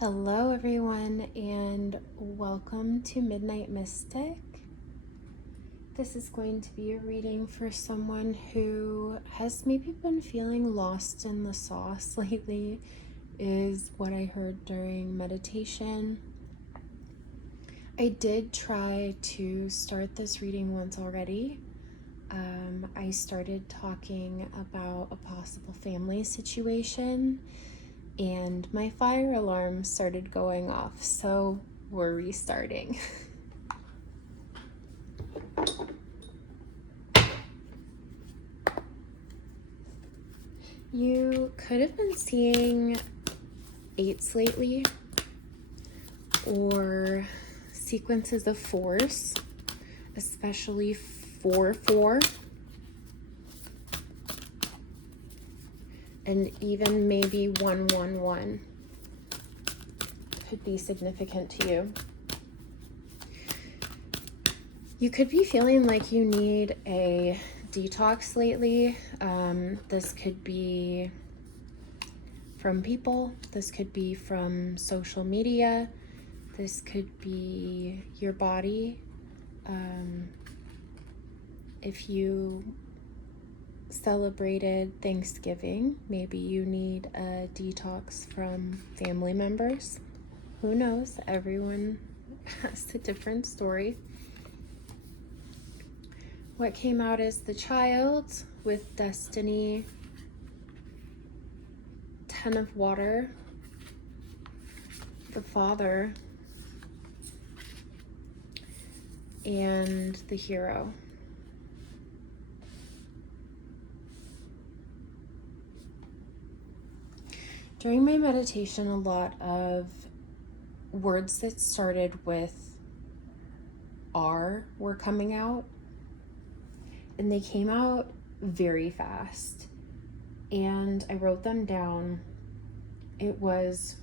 Hello, everyone, and welcome to Midnight Mystic. This is going to be a reading for someone who has maybe been feeling lost in the sauce lately, is what I heard during meditation. I did try to start this reading once already. I started talking about a possible family situation, and my fire alarm started going off, so we're restarting. You could have been seeing 8s lately, or sequences of 4s, especially 4-4, and even maybe 1-1-1 could be significant to you. You could be feeling like you need a detox lately. This could be from people, this could be from social media, this could be your body. If you celebrated Thanksgiving, maybe you need a detox from family members. Who knows? Everyone has a different story. What came out is the Child with Destiny, 10 of Water, the Father, and the Hero. During my meditation, a lot of words that started with R were coming out, and they came out very fast, and I wrote them down. It was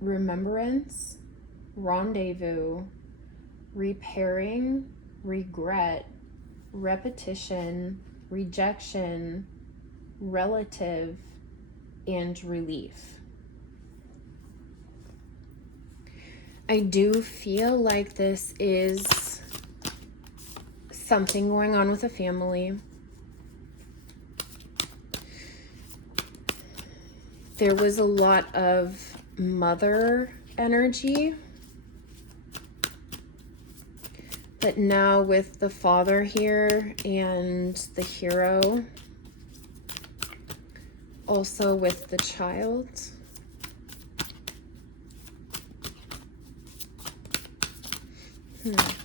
remembrance, rendezvous, repairing, regret, repetition, rejection, relative, and relief. I do feel like this is something going on with a family. There was a lot of mother energy, but now with the Father here and the Hero, also with the Child. We have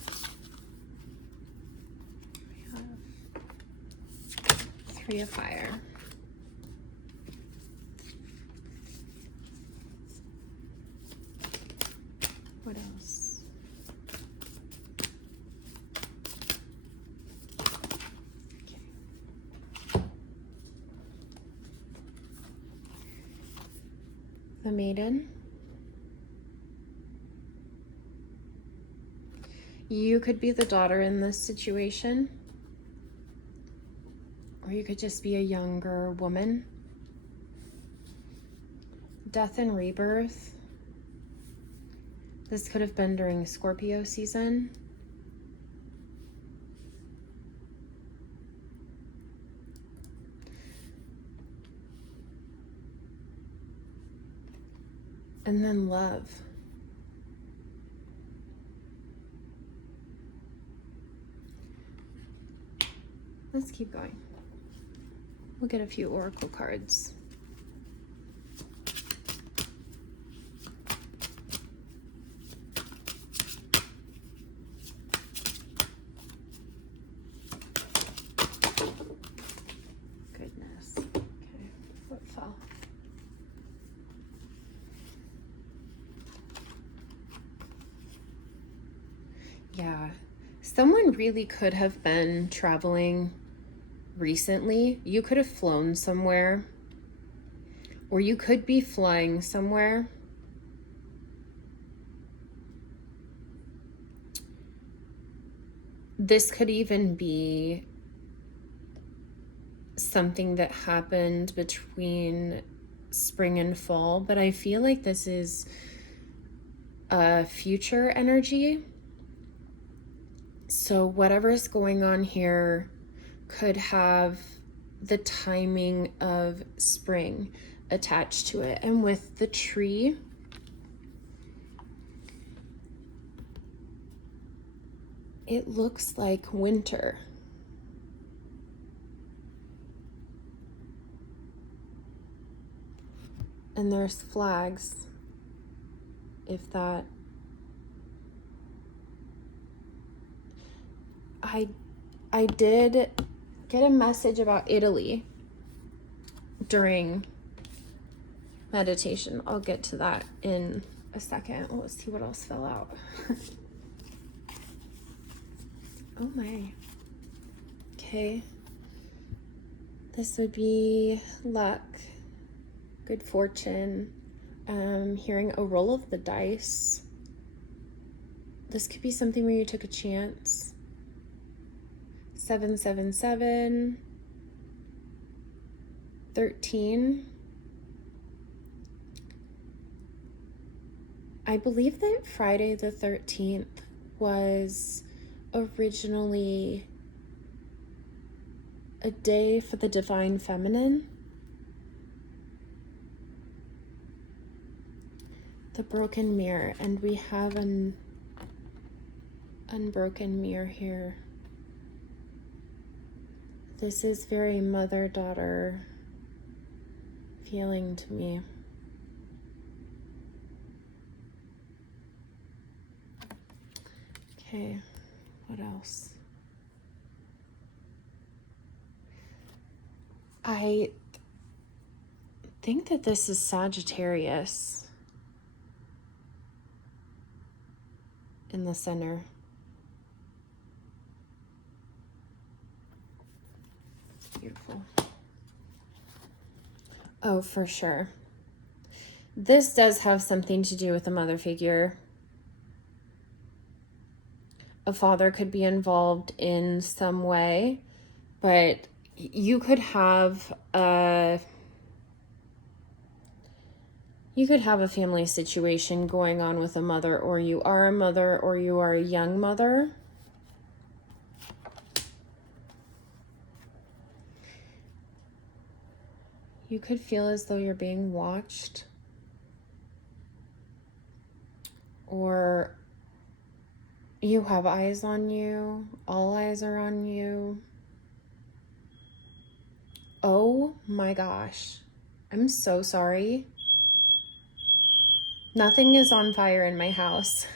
3 of Fire. What else? Okay. The Maiden. You could be the daughter in this situation, or you could just be a younger woman. Death and Rebirth. This could have been during Scorpio season. And then love. Let's keep going. We'll get a few oracle cards. Goodness. Okay, what fell? Yeah, someone really could have been traveling recently. You could have flown somewhere, or you could be flying somewhere. This could even be something that happened between spring and fall, but I feel like this is a future energy. So whatever's going on here could have the timing of spring attached to it. And with the tree, it looks like winter. And there's flags, if that... I did get a message about Italy during meditation. I'll get to that in a second. Let's see what else fell out. Oh my. Okay. This would be luck, good fortune, hearing a roll of the dice. This could be something where you took a chance. 777, 13. I believe that Friday the 13th was originally a day for the divine feminine. The broken mirror, and we have an unbroken mirror here. This is very mother-daughter feeling to me. Okay, what else? I think that this is Sagittarius in the center. Beautiful. Oh, for sure. This does have something to do with a mother figure. A father could be involved in some way, but you could have a family situation going on with a mother, or you are a mother, or you are a young mother. You could feel as though you're being watched, or you have eyes on you. All eyes are on you. Oh my gosh. I'm so sorry. Nothing is on fire in my house.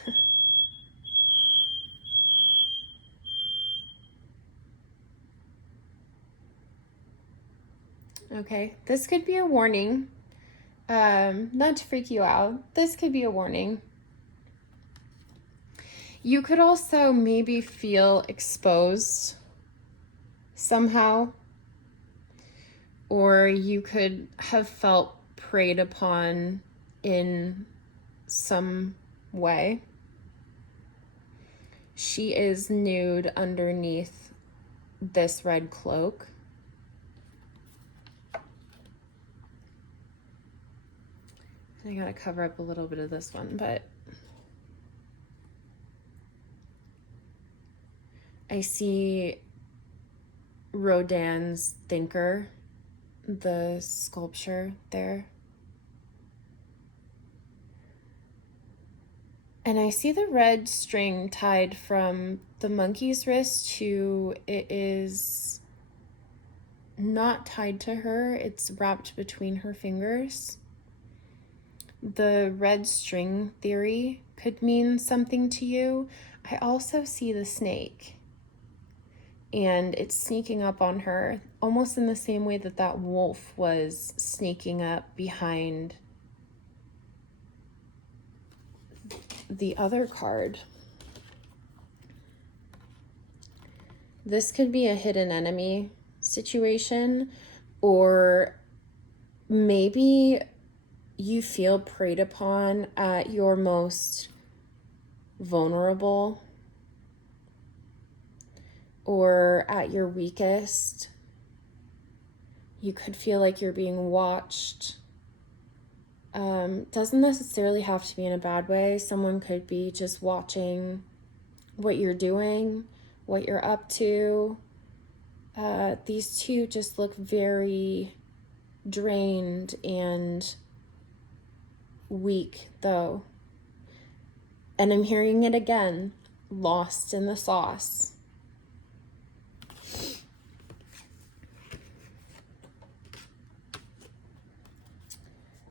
Okay, this could be a warning. Not to freak you out. This could be a warning. You could also maybe feel exposed somehow, or you could have felt preyed upon in some way. She is nude underneath this red cloak. I gotta cover up a little bit of this one, but I see Rodin's Thinker, the sculpture there. And I see the red string tied from the monkey's wrist to, it is not tied to her, it's wrapped between her fingers. The red string theory could mean something to you. I also see the snake, and it's sneaking up on her almost in the same way that that wolf was sneaking up behind the other card. This could be a hidden enemy situation, or maybe you feel preyed upon at your most vulnerable or at your weakest. You could feel like you're being watched. Doesn't necessarily have to be in a bad way. Someone could be just watching what you're doing, what you're up to. These two just look very drained and weak, though. And I'm hearing it again, lost in the sauce.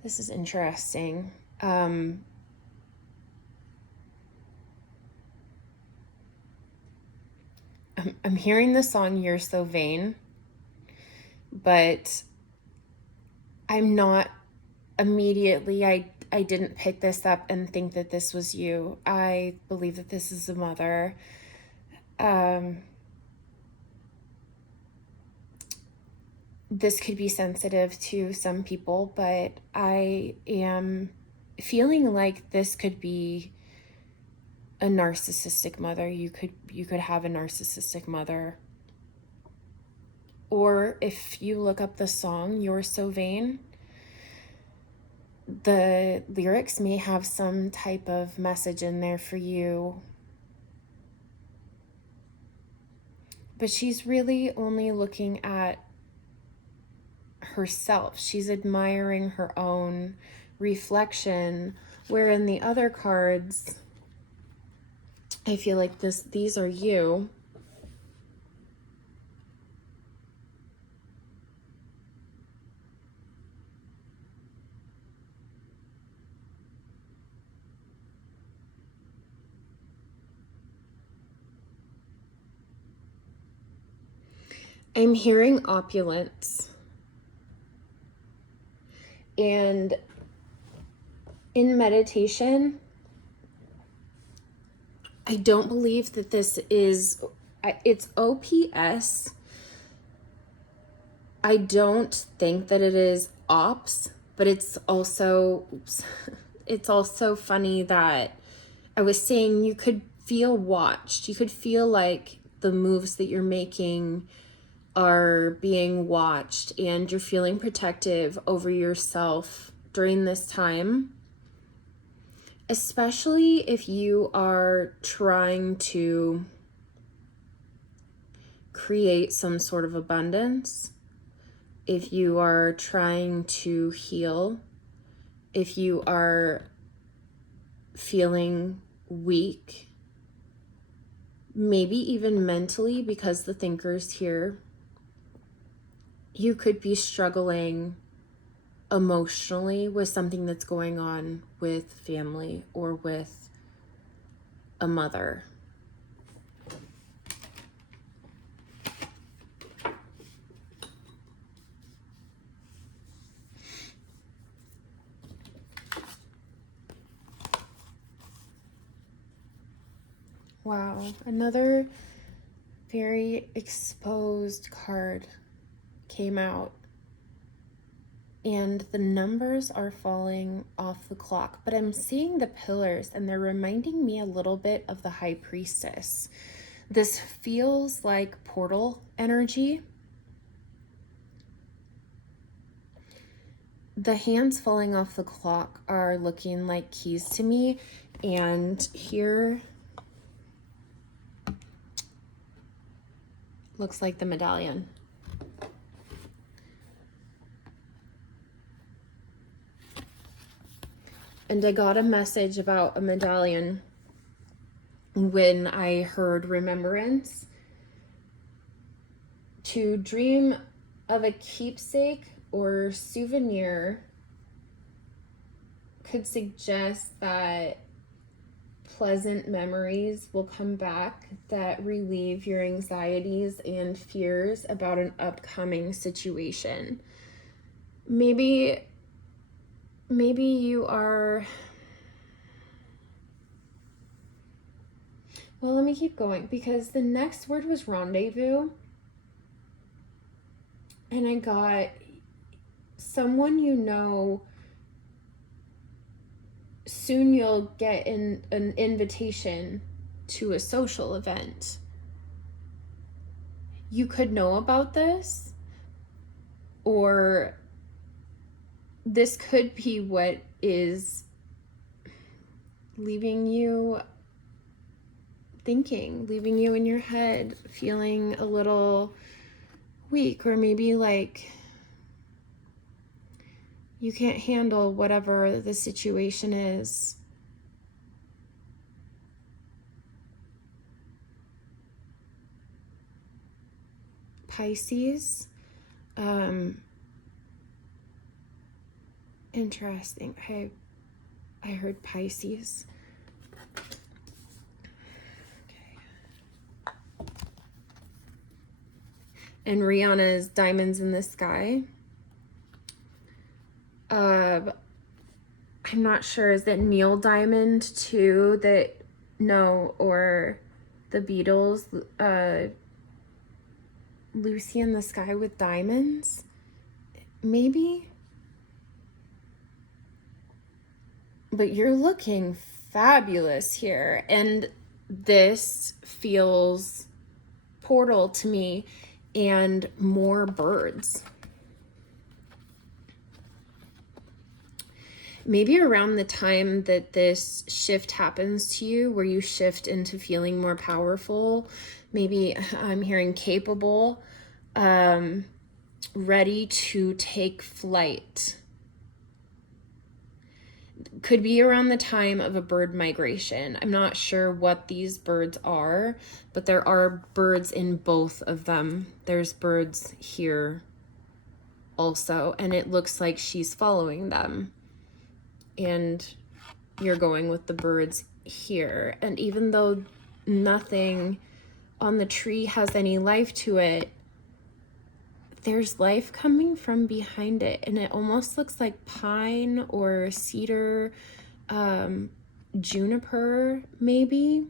This is interesting. I'm hearing the song You're So Vain, but I'm not immediately, I didn't pick this up and think that this was you. I believe that this is a mother. This could be sensitive to some people, but I am feeling like this could be a narcissistic mother. You could have a narcissistic mother. Or if you look up the song You're So Vain, the lyrics may have some type of message in there for you. But she's really only looking at herself. She's admiring her own reflection, where in the other cards, I feel like these are you. I'm hearing opulence. And in meditation, I don't believe that this is, it's OPS. I don't think that it is ops, but it's also funny that I was saying you could feel watched. You could feel like the moves that you're making are being watched and you're feeling protective over yourself during this time, especially if you are trying to create some sort of abundance, if you are trying to heal, if you are feeling weak, maybe even mentally, because the thinker's here. You could be struggling emotionally with something that's going on with family or with a mother. Wow, another very exposed card came out. And the numbers are falling off the clock, but I'm seeing the pillars and they're reminding me a little bit of the High Priestess. This feels like portal energy. The hands falling off the clock are looking like keys to me. And here looks like the medallion. And I got a message about a medallion when I heard Remembrance. To dream of a keepsake or souvenir could suggest that pleasant memories will come back that relieve your anxieties and fears about an upcoming situation. Maybe you are... Well, let me keep going, because the next word was rendezvous. And I got someone you know, soon you'll get an invitation to a social event. You could know about this, or this could be what is leaving you thinking, leaving you in your head, feeling a little weak, or maybe like you can't handle whatever the situation is. Pisces, interesting. I heard Pisces. Okay. And Rihanna's Diamonds in the Sky. I'm not sure. Is it Neil Diamond too? Or the Beatles? Lucy in the Sky with Diamonds? Maybe? But you're looking fabulous here. And this feels portal to me, and more birds. Maybe around the time that this shift happens to you, where you shift into feeling more powerful, maybe I'm hearing capable, ready to take flight. Could be around the time of a bird migration. I'm not sure what these birds are, but there are birds in both of them. There's birds here also, and it looks like she's following them. And you're going with the birds here. And even though nothing on the tree has any life to it, there's life coming from behind it. And it almost looks like pine or cedar, juniper, maybe.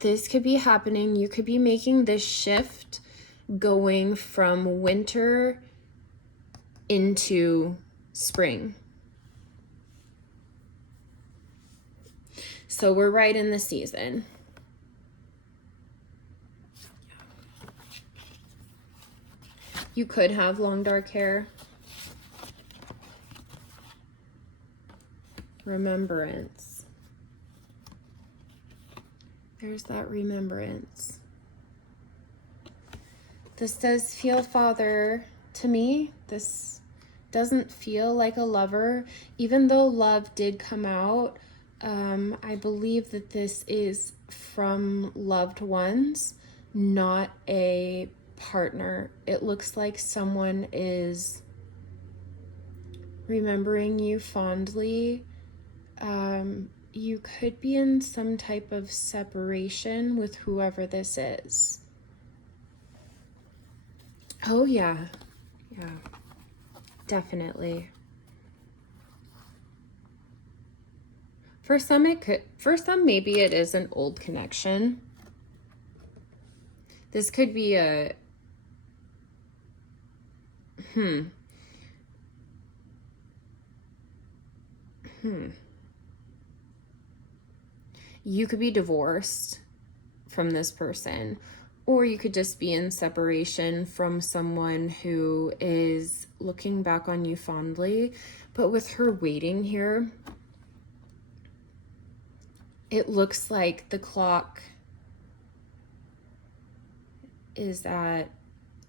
This could be happening. You could be making this shift, going from winter into spring. So we're right in the season. You could have long dark hair. Remembrance. There's that remembrance. This does feel father to me. This doesn't feel like a lover. Even though love did come out, I believe that this is from loved ones, not a partner. It looks like someone is remembering you fondly. You could be in some type of separation with whoever this is. Oh yeah, definitely. For some maybe it is an old connection. This could be a You could be divorced from this person, or you could just be in separation from someone who is looking back on you fondly. But with her waiting here, it looks like the clock is at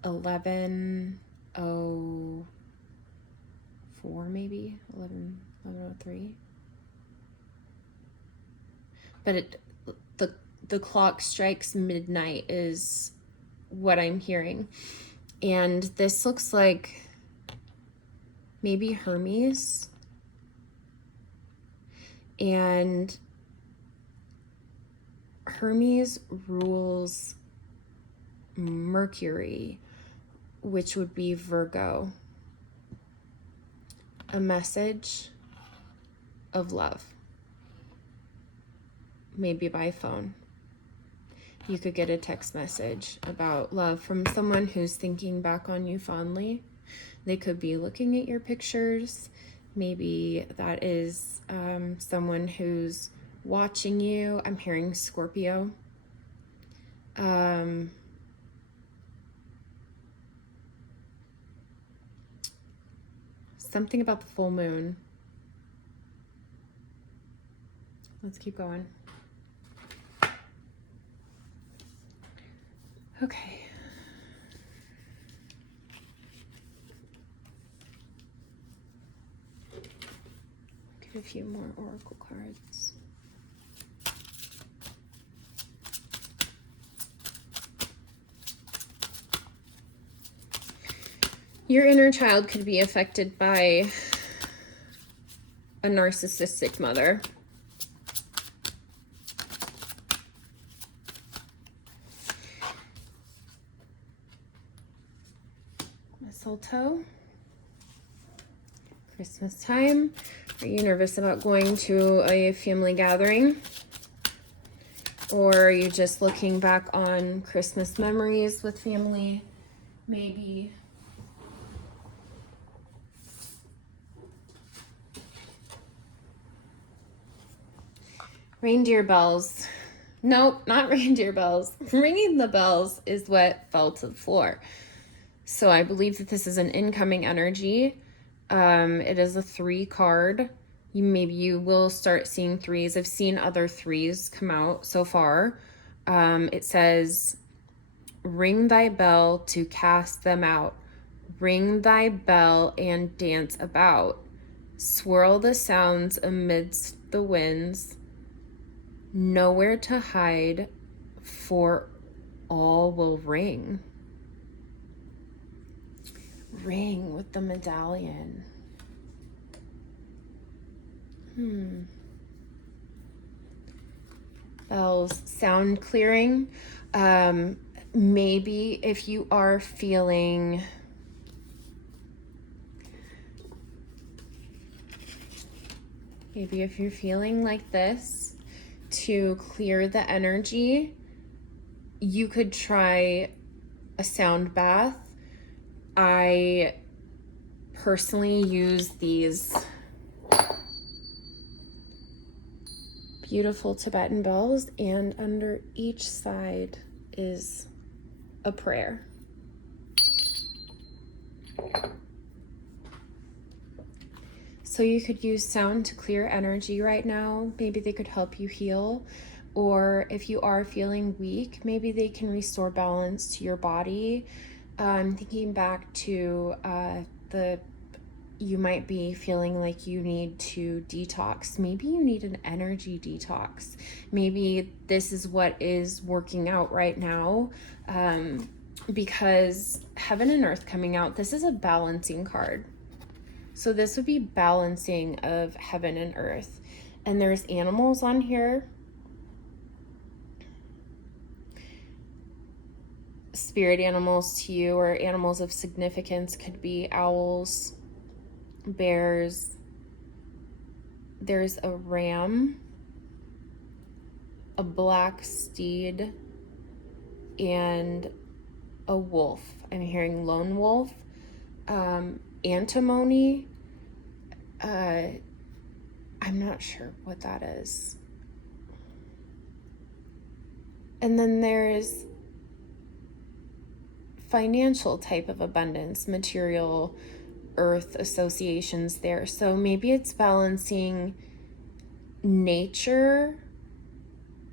11:04, maybe 11:03. But the clock strikes midnight is what I'm hearing. And this looks like maybe Hermes. And Hermes rules Mercury, which would be Virgo. A message of love. Maybe by phone. You could get a text message about love from someone who's thinking back on you fondly. They could be looking at your pictures. Maybe that is someone who's watching you. I'm hearing Scorpio. Something about the full moon. Let's keep going. Okay. Get a few more oracle cards. Your inner child could be affected by a narcissistic mother. Mistletoe. Christmas time. Are you nervous about going to a family gathering? Or are you just looking back on Christmas memories with family? Maybe. Reindeer bells. Nope, not reindeer bells. Ringing the bells is what fell to the floor. So I believe that this is an incoming energy. It is a 3 card. Maybe you will start seeing 3s. I've seen other 3s come out so far. It says, ring thy bell to cast them out. Ring thy bell and dance about. Swirl the sounds amidst the winds. Nowhere to hide, for all will ring. Ring with the medallion. Bells, sound clearing. Maybe if you are feeling like this, to clear the energy, you could try a sound bath. I personally use these beautiful Tibetan bells, and under each side is a prayer. So you could use sound to clear energy right now. Maybe they could help you heal. Or if you are feeling weak, maybe they can restore balance to your body. Thinking back to you might be feeling like you need to detox. Maybe you need an energy detox. Maybe this is what is working out right now. Because Heaven and Earth coming out, this is a balancing card. So this would be balancing of heaven and earth. And there's animals on here. Spirit animals to you, or animals of significance, could be owls, bears. There's a ram, a black steed, and a wolf. I'm hearing lone wolf. Antimony. I'm not sure what that is. And then there's financial type of abundance, material, earth associations there. So maybe it's balancing nature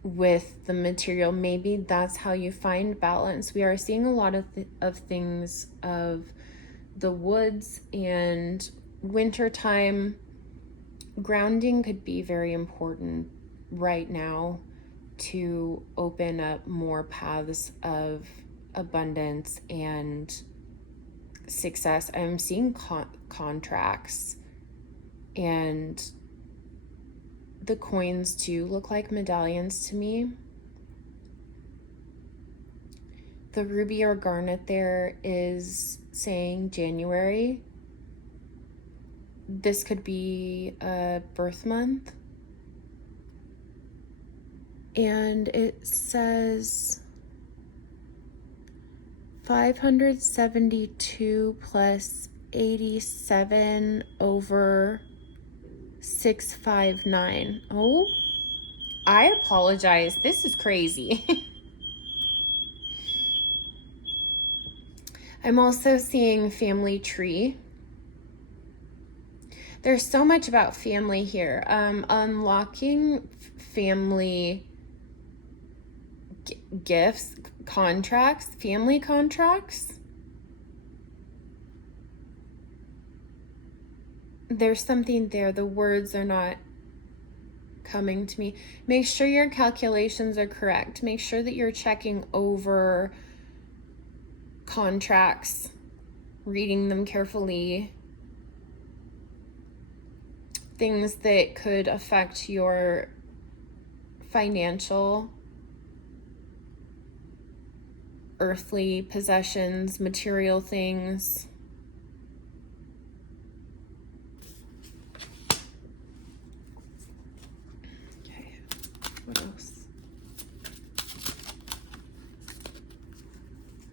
with the material. Maybe that's how you find balance. We are seeing a lot of things of the woods and wintertime. Grounding could be very important right now to open up more paths of abundance and success. I'm seeing contracts, and the coins too look like medallions to me. The ruby or garnet there is saying January. This could be a birth month. And it says 572 plus 87 over 659. Oh, I apologize. This is crazy. I'm also seeing family tree. There's so much about family here. Unlocking family gifts, contracts, family contracts. There's something there. The words are not coming to me. Make sure your calculations are correct. Make sure that you're checking over contracts, reading them carefully. Things that could affect your financial, earthly possessions, material things. Okay, what else?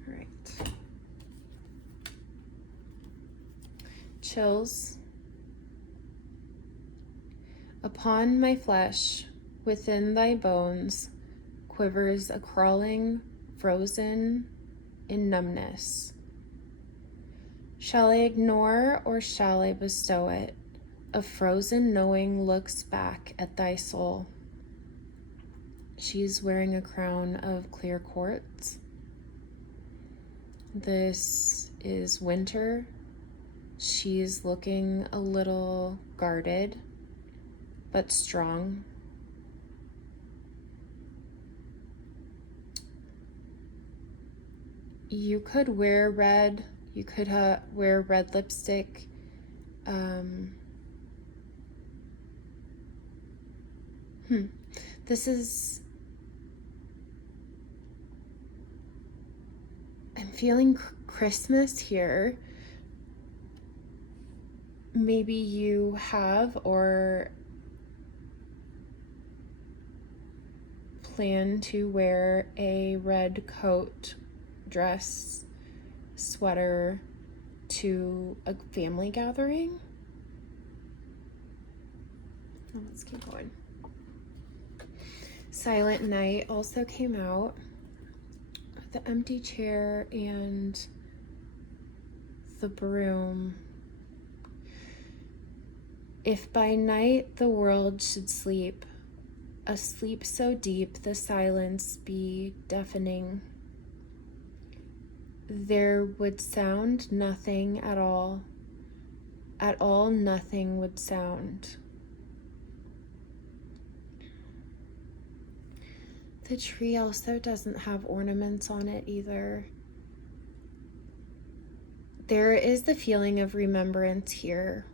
All right. Chills. Upon my flesh, within thy bones, quivers a crawling, frozen in numbness. Shall I ignore or shall I bestow it? A frozen knowing looks back at thy soul. She's wearing a crown of clear quartz. This is winter. She's looking a little guarded, but strong. You could wear red. You could wear red lipstick. This is... I'm feeling Christmas here. Maybe you have or plan to wear a red coat, dress, sweater to a family gathering. Let's keep going. Silent Night also came out. The empty chair and the broom. If by night the world should sleep, a sleep so deep the silence be deafening, there would sound nothing at all nothing would sound. The tree also doesn't have ornaments on it either. There is the feeling of remembrance here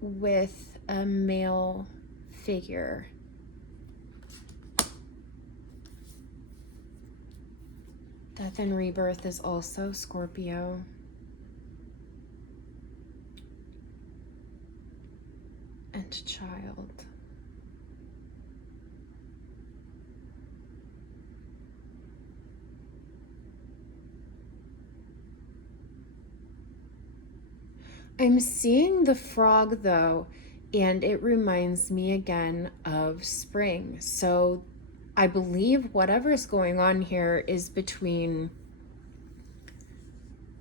with a male figure. Death and rebirth is also Scorpio. And child. I'm seeing the frog though, and it reminds me again of spring. So I believe whatever's going on here is between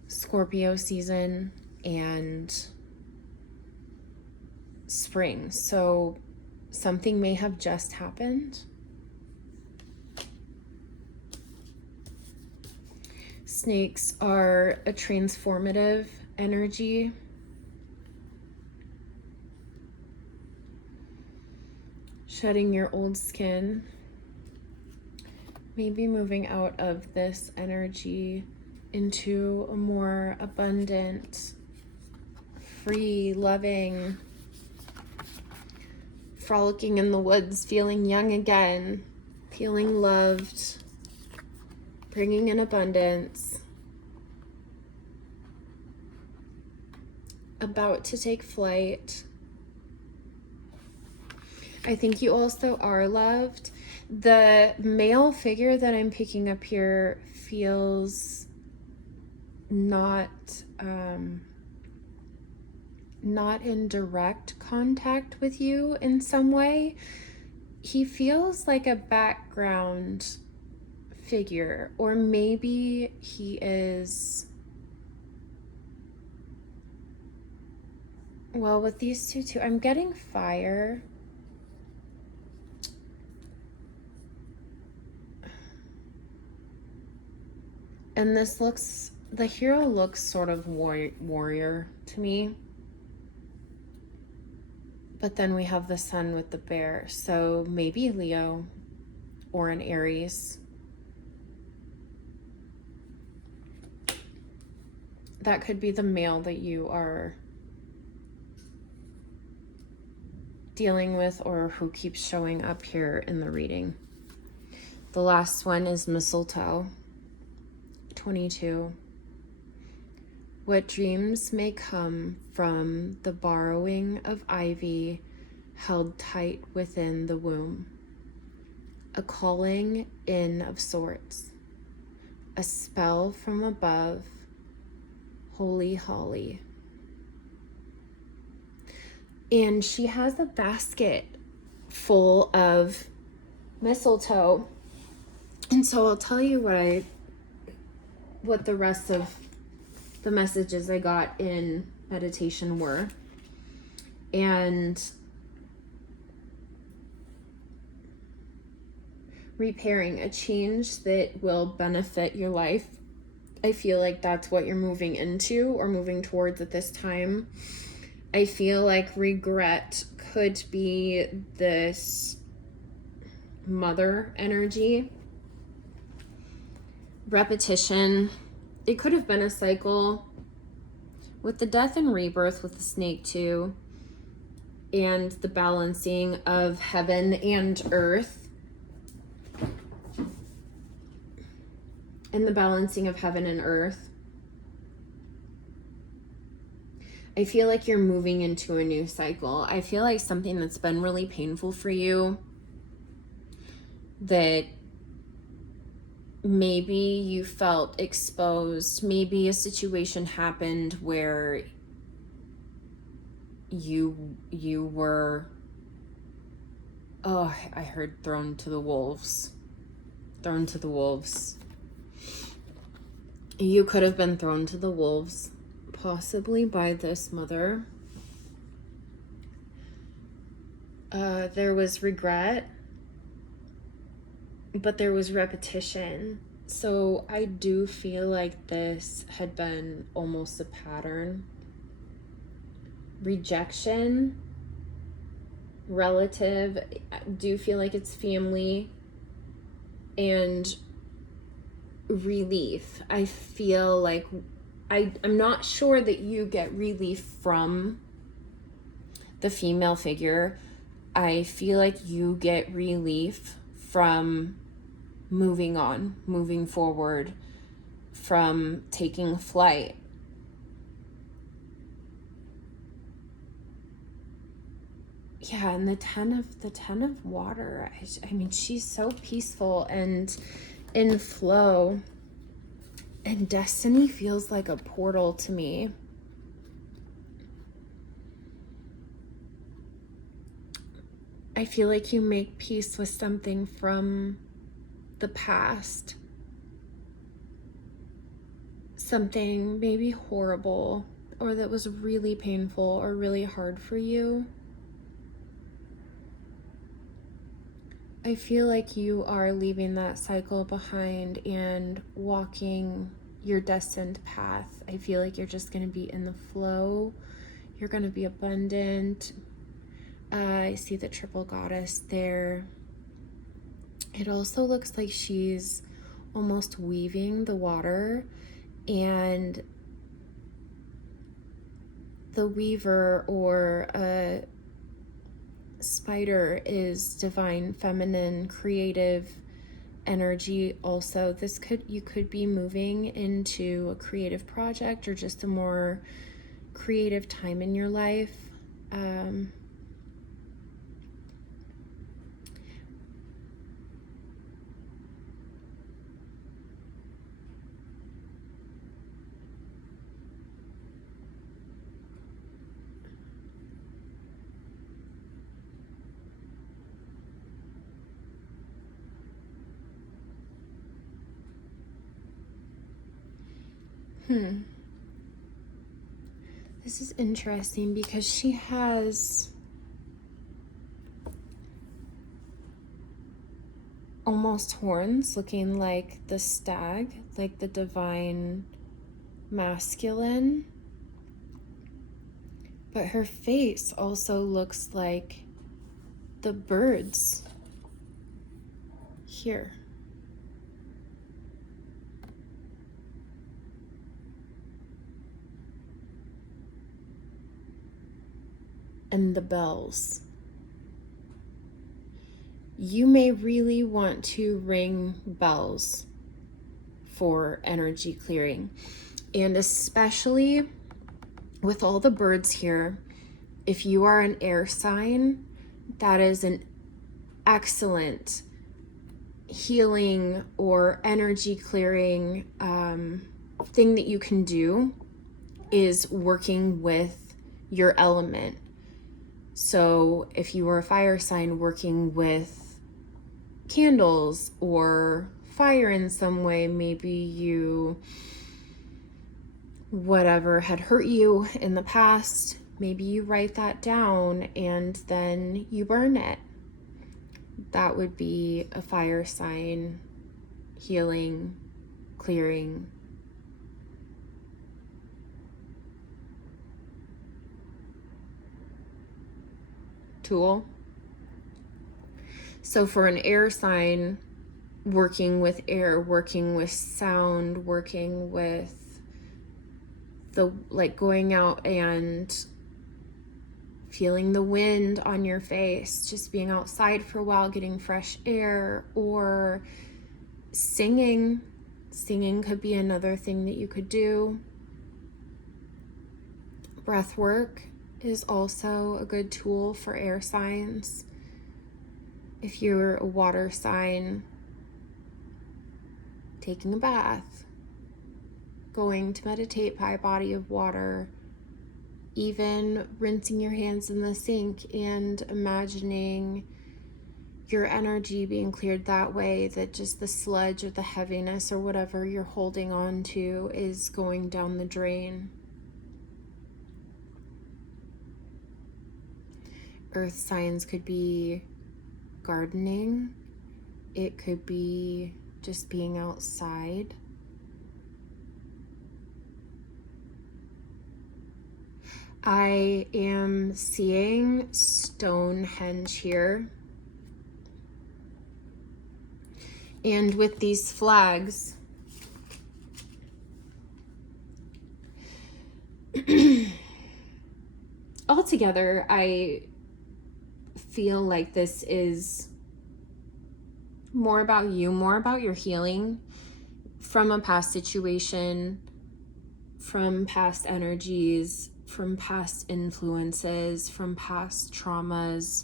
Scorpio season and spring. So something may have just happened. Snakes are a transformative energy. Shedding your old skin. Maybe moving out of this energy into a more abundant, free, loving, frolicking in the woods, feeling young again, feeling loved, bringing in abundance, about to take flight. I think you also are loved. The male figure that I'm picking up here feels not in direct contact with you in some way. He feels like a background figure, or maybe he is Well, with these two too, I'm getting fire. And the hero looks sort of warrior to me. But then we have the sun with the bear. So maybe Leo or an Aries. That could be the male that you are dealing with or who keeps showing up here in the reading. The last one is mistletoe. 22. What dreams may come from the borrowing of ivy held tight within the womb. A calling in of sorts. A spell from above. Holy holly. And she has a basket full of mistletoe. And so I'll tell you what the rest of the messages I got in meditation were. And repairing, a change that will benefit your life. I feel like that's what you're moving into or moving towards at this time. I feel like regret could be this mother energy. Repetition. It could have been a cycle with the death and rebirth with the snake too, and the balancing of heaven and earth. And the balancing of heaven and earth. I feel like you're moving into a new cycle. I feel like something that's been really painful for you, that maybe you felt exposed, maybe a situation happened where you were, oh, I heard thrown to the wolves. Thrown to the wolves. You could have been thrown to the wolves, possibly by this mother. There was regret, but there was repetition. So I do feel like this had been almost a pattern. Rejection, relative, I do feel like it's family, and relief. I feel like I'm not sure that you get relief from the female figure. I feel like you get relief from moving on, moving forward, from taking flight. Yeah, and the 10 of water. I mean, she's so peaceful and in flow. And destiny feels like a portal to me. I feel like you make peace with something from the past. Something maybe horrible or that was really painful or really hard for you. I feel like you are leaving that cycle behind and walking your destined path. I feel like you're just going to be in the flow. You're going to be abundant. I see the triple goddess there. It also looks like she's almost weaving the water, and the weaver or a spider is divine feminine creative energy. Also, you could be moving into a creative project or just a more creative time in your life. This is interesting because she has almost horns, looking like the stag, like the divine masculine. But her face also looks like the birds here. And the bells. You may really want to ring bells for energy clearing. And especially with all the birds here, if you are an air sign, that is an excellent healing or energy clearing thing that you can do, is working with your element. So if you were a fire sign, working with candles or fire in some way, maybe you, whatever had hurt you in the past, maybe you write that down and then you burn it. That would be a fire sign healing, clearing tool. So for an air sign, working with air, working with sound, working with the, like, going out and feeling the wind on your face, just being outside for a while, getting fresh air, or singing. Singing could be another thing that you could do. Breath work is also a good tool for air signs. If you're a water sign, taking a bath, going to meditate by a body of water, even rinsing your hands in the sink and imagining your energy being cleared that way, that just the sludge or the heaviness or whatever you're holding on to is going down the drain. Earth signs could be gardening. It could be just being outside. I am seeing Stonehenge here. And with these flags, altogether, I feel like this is more about you, more about your healing from a past situation, from past energies, from past influences, from past traumas.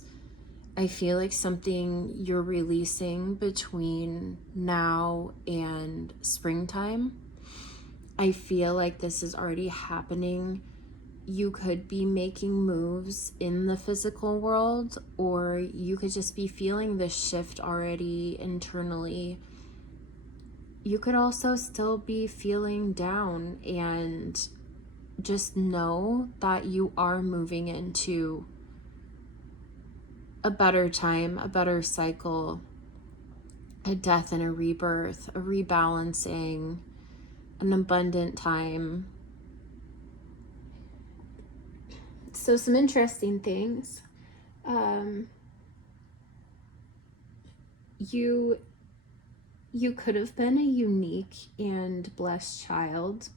I feel like something you're releasing between now and springtime. I feel like this is already happening. You could be making moves in the physical world, or you could just be feeling this shift already internally. You could also still be feeling down, and just know that you are moving into a better time, a better cycle, a death and a rebirth, a rebalancing, an abundant time. So some interesting things. You could have been a unique and blessed child.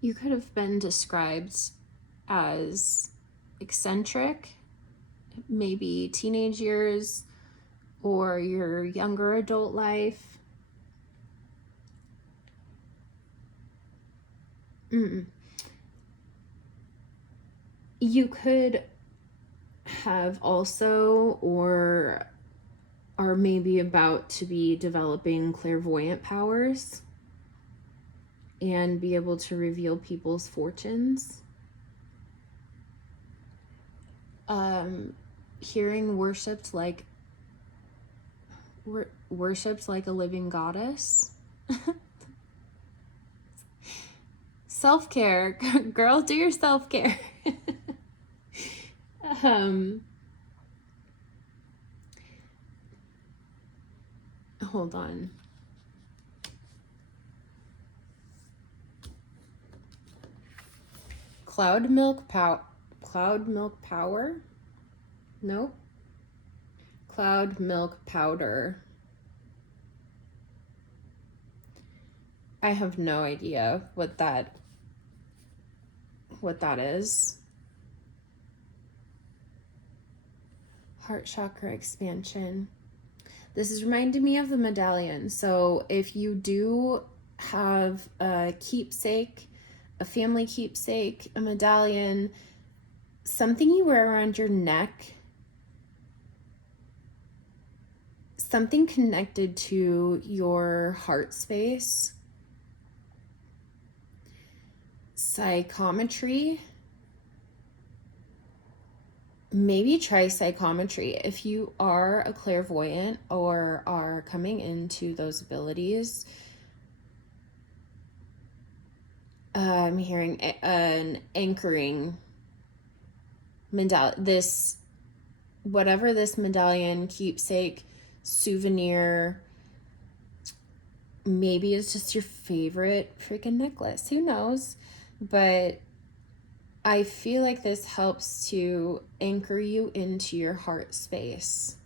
You could have been described as eccentric, maybe teenage years or your younger adult life. You could have also, or are maybe about to be developing clairvoyant powers and be able to reveal people's fortunes. Hearing worshipped like a living goddess. Self-care. Girl, do your self-care. Hold on. Cloud milk power? Nope. Cloud milk powder. I have no idea what that is. Heart chakra expansion. This is reminding me of the medallion. So if you do have a keepsake, a family keepsake, a medallion, something you wear around your neck, something connected to your heart space, psychometry, maybe try psychometry. If you are a clairvoyant or are coming into those abilities, I'm hearing an anchoring medallion. Whatever this medallion, keepsake, souvenir, maybe it's just your favorite freaking necklace. Who knows? But I feel like this helps to anchor you into your heart space.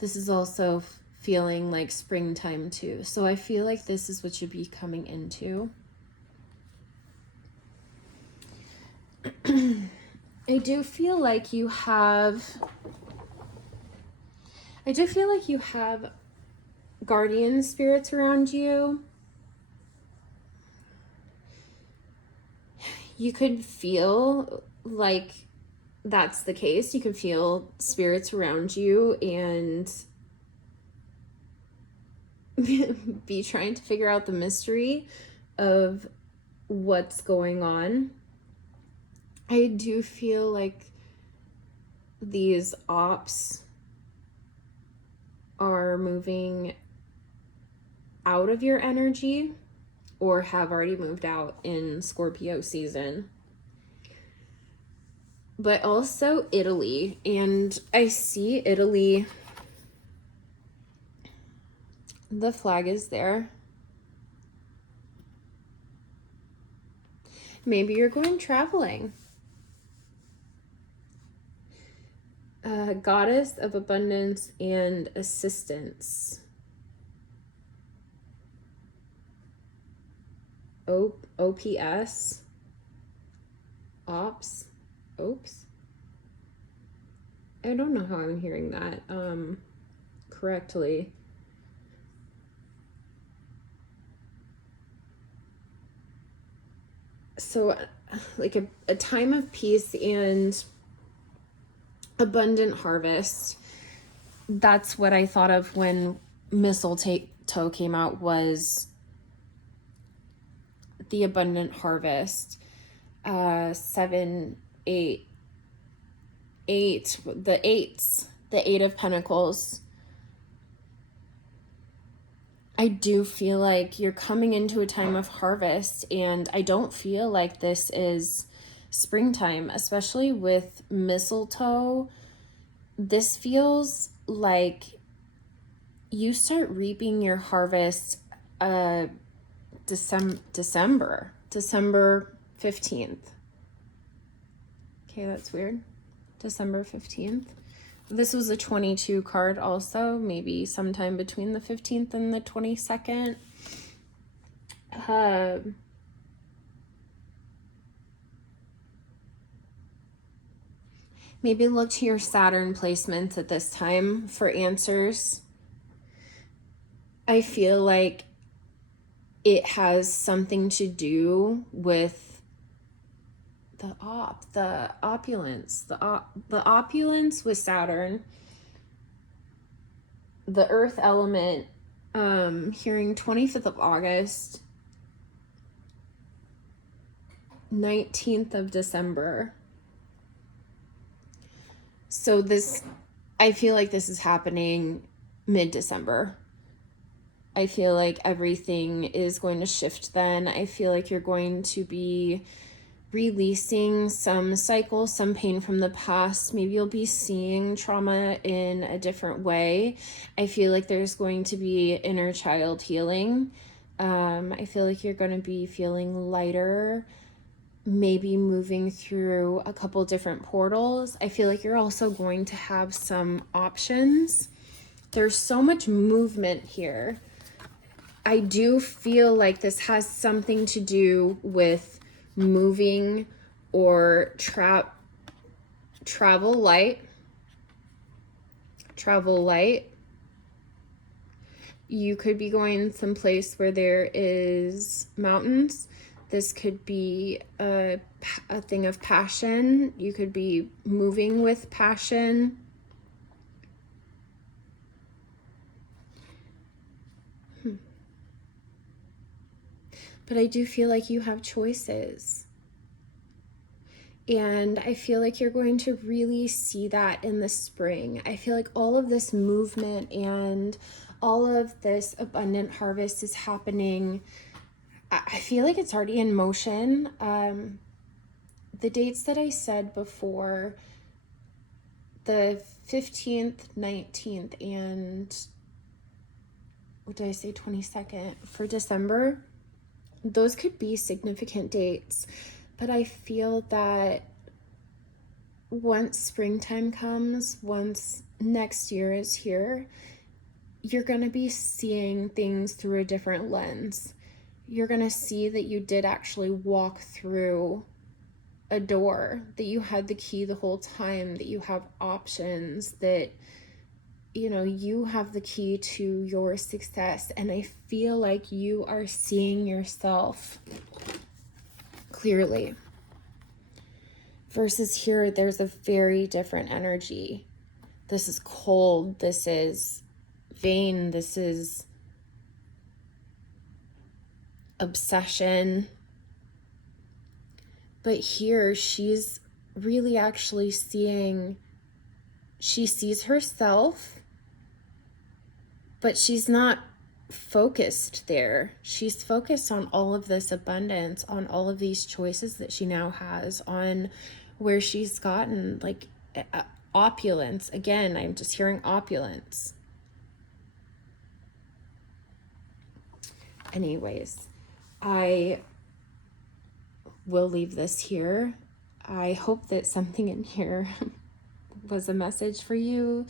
This is also feeling like springtime too. So I feel like this is what you'd be coming into. I do feel like you have guardian spirits around you. You could feel like that's the case. You can feel spirits around you and be trying to figure out the mystery of what's going on. I do feel like these ops are moving out of your energy or have already moved out in Scorpio season. But also Italy, and I see Italy. The flag is there. Maybe you're going traveling. Goddess of abundance and assistance. OPS. Ops. Oops. I don't know how I'm hearing that correctly. So like a time of peace and abundant harvest. That's what I thought of when mistletoe came out, was the abundant harvest. 7, 8, 8, the 8s, the 8 of Pentacles. I do feel like you're coming into a time of harvest, and I don't feel like this is springtime, especially with mistletoe. This feels like you start reaping your harvest December 15th. Okay, that's weird. December 15th. This was a 22 card also, maybe sometime between the 15th and the 22nd. Maybe look to your Saturn placements at this time for answers. I feel like it has something to do with the opulence. The opulence with Saturn. The earth element, hearing 25th of August, 19th of December. So I feel like this is happening mid-December. I feel like everything is going to shift then. I feel like you're going to be releasing some cycles, some pain from the past. Maybe you'll be seeing trauma in a different way. I feel like there's going to be inner child healing. I feel like you're going to be feeling lighter, maybe moving through a couple different portals. I feel like you're also going to have some options. There's so much movement here. I do feel like this has something to do with moving or travel light. You could be going someplace where there is mountains. This could be a thing of passion. You could be moving with passion. But I do feel like you have choices. And I feel like you're going to really see that in the spring. I feel like all of this movement and all of this abundant harvest is happening. I feel like it's already in motion. The dates that I said before, the 15th, 19th, and what did I say, 22nd for December, those could be significant dates. But I feel that once springtime comes, once next year is here, you're going to be seeing things through a different lens. You're going to see that you did actually walk through a door, that you had the key the whole time, that you have options, that you have the key to your success. And I feel like you are seeing yourself clearly. Versus here, there's a very different energy. This is cold. This is vain. This is obsession. But here, she's really actually she sees herself, but she's not focused there. She's focused on all of this abundance, on all of these choices that she now has, on where she's gotten, like, opulence. Again, I'm just hearing opulence. Anyways, I will leave this here. I hope that something in here was a message for you.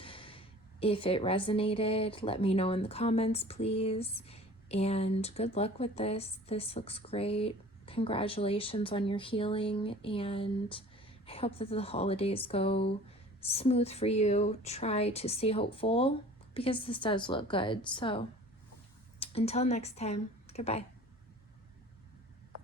If it resonated, let me know in the comments, please. And good luck with this. This looks great. Congratulations on your healing. And I hope that the holidays go smooth for you. Try to stay hopeful because this does look good. So until next time, goodbye.